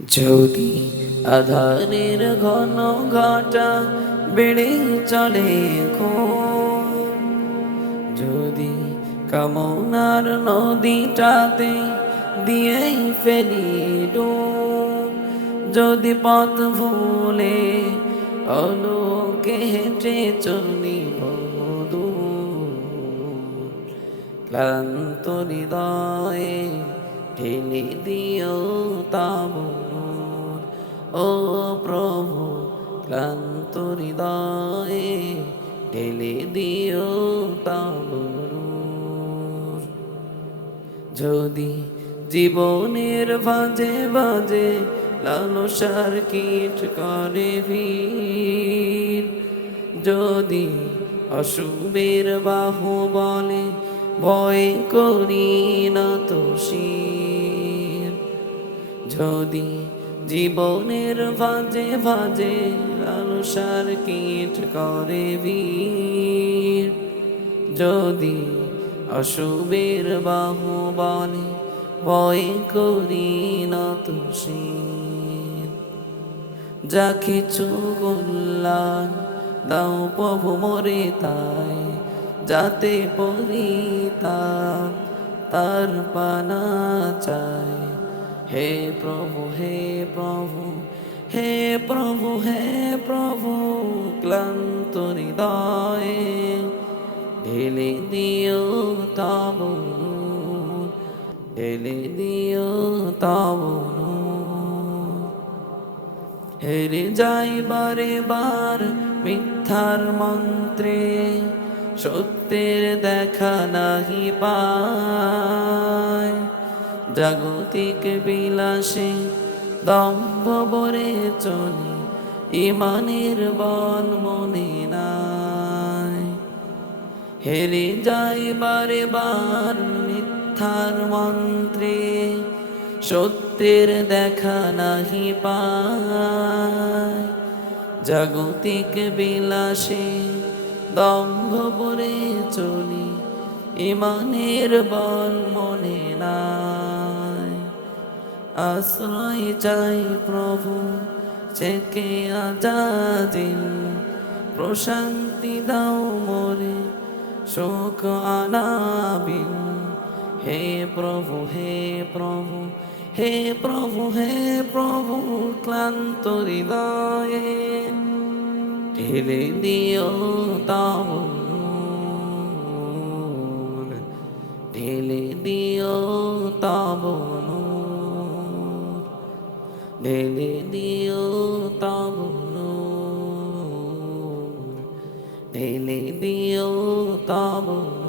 যদি আধারের ঘন ঘটা বেড়ে চলে খুব, যদি কামনার নদীটাতে দিয়েই ফেলি ডুব, যদি পথ ভুলে অলোকে হেঁটে চলি বহুদূর, ক্লান্ত হৃদয়ে ঢেলে দিও তাবুর। ও প্রভু, ক্লান্ত হৃদয়ে ঢেলে দিও তাবুর। যদি জীবনের ভাঁজে ভাঁজে লালসার কীট করে ভিড়, যদি অশুভের বাহু বলে ভয় করি না তো শির, যদি জীবনের ভাঁজে ভাঁজে লালসার কীট করে ভিড়, যদি অশুভের বাহু বলে ভয় করি না তো শির, যা কিছু কল্যাণ দাও প্রভু মোরে তাই, যাতে পরিতাপ তার পানা চাই। হে প্রভু, হে প্রভু, হে প্রভু, হে প্রভু, ক্লান্ত হৃদয়ে ঢেলে দিও তাবুর, ঢেলে দিও তাবুর। হেরে যাই বারে বার মিথ্যার মন্ত্রে, সত্যের দেখা নাহি পায়, জাগতিক বিলাসে দম্ভ ভরে চলি, ইমানের বল মনে নাই। হেরে যাই বারে বার মিথ্যার মন্ত্রে, সত্যের দেখা নাহি পায়, জাগতিক বিলাসে দম্ভ ভরে চলি, ইমানের বল মনে নাই। আশ্রয় চাই প্রভু চেকে আজাদিন, প্রশান্তি দাও মোরে শোক আনাবিন। হে প্রভু, হে প্রভু, হে প্রভু, হে প্রভু, ক্লান্ত হৃদয়ে ঢেলে দিও তাবুর, ঢেলে দিও তাবুর, ঢেলে দিও তাবুর, ঢেলে দিও তাবুর।